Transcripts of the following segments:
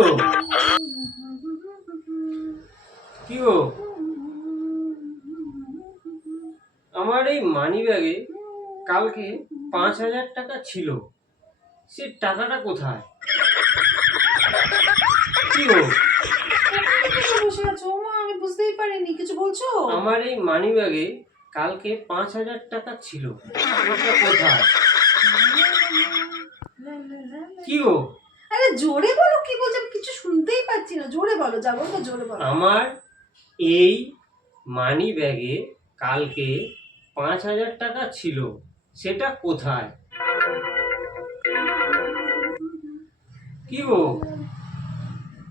গো? কি আমার এই মানি ব্যাগে কালকে পাঁচ হাজার টাকা ছিল। সে টাকাটা কোথায়? কি গো? আমি বুঝতেই পারিনি কিছু বলছো আমার এই মানি ব্যাগে কালকে পাঁচ হাজার টাকা ছিল। কোথায়? কি গো? আরে জোরে বলো কি বলছো? আমি কিছু শুনতেই পাচ্ছি না। জোরে বলো যা বলব জোরে বলো। আমার এই মানি ব্যাগে কালকে পাঁচ হাজার টাকা ছিল সেটা কোথায়? কি গো?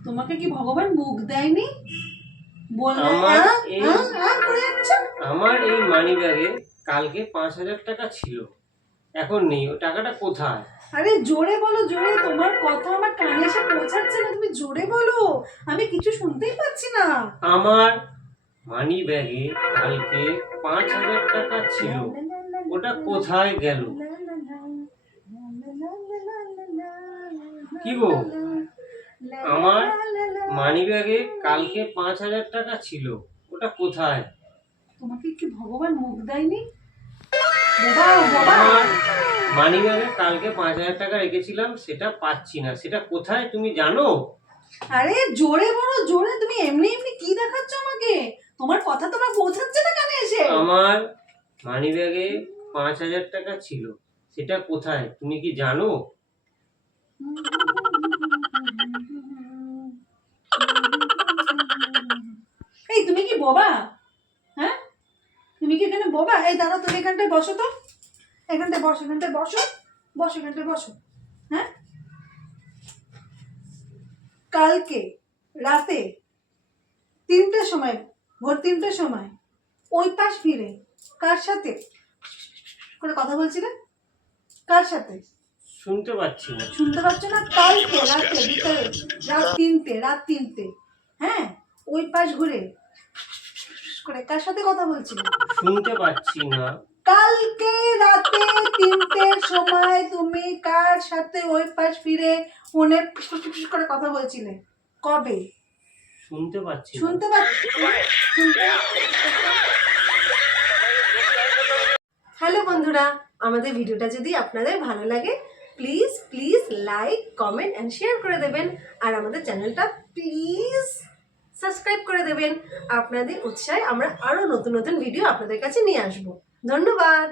তোমাকে কি ভগবান মুখ দেয়নি? বললে আমার? এই-? আমার এই মানি ব্যাগে কালকে পাঁচ হাজার টাকা ছিল। এখন নেই ও টাকাটা কোথায়? আরে জোরে বলো জোরে তোমার কথা আমার কানে এসে পৌঁছাচ্ছে না তুমি জোরে বলো। আমি কিছু শুনতেই পাচ্ছি না। আমার মানি ব্যাগে কালকে পাঁচ হাজার টাকা ছিল। ওটা কোথায় গেল? কি গো? আমার মানি ব্যাগে কালকে পাঁচ হাজার টাকা ছিল। ওটা কোথায়? তোমাকে কি ভগবান মুখ দেয়নি? মানি ব্যাগে কালকে পাঁচ হাজার টাকা রেখেছিলাম সেটা পাচ্ছি না। সেটা কোথায় তুমি জানো? আরে জোরে বলো জোরে। তুমি এমনি এমনি কি দেখাচ্ছ আমাকে? তোমার কথা তোমার পৌঁছাচ্ছে না কানে এসে? আমার মানি ব্যাগে পাঁচ হাজার টাকা ছিল। সেটা কোথায়? তুমি কি জানো? এই তুমি কি বোবা? বোবা এই দাদা তুমি এখানটায় বসো তো। এখানটায় বসো এখানটায় বসো বসো এখানটায় বসো। হ্যাঁ? কালকে রাতে তিনটের সময় ভোর তিনটের সময় ওই পাশ ফিরে কার সাথে? করে কথা বলছিলে? কার সাথে? শুনতে পাচ্ছি না। শুনতে পাচ্ছ না? কালকে রাতে বিকালে রাত তিনটে রাত তিনটে। হ্যাঁ? ওই পাশ ঘুরে করে কার সাথে কথা বলছিলে? শুনতে পাচ্ছি না। কালকে রাতে তিনটের সময় তুমি কার সাথে ওই পাশ ফিরে ফোনে ফুস করে কথা বলছিলে? কবে? শুনতে পাচ্ছি শুনতে পাচ্ছি। হ্যালো বন্ধুরা আমাদের ভিডিওটা যদি আপনাদের ভালো লাগে please please like comment and share করে দেবেন। আর আমাদের চ্যানেলটা প্লিজ সাবস্ক্রাইব করে দেবেন। আপনাদের উৎসাহে আমরা আরও নতুন নতুন ভিডিও আপনাদের কাছে নিয়ে আসব। ধন্যবাদ!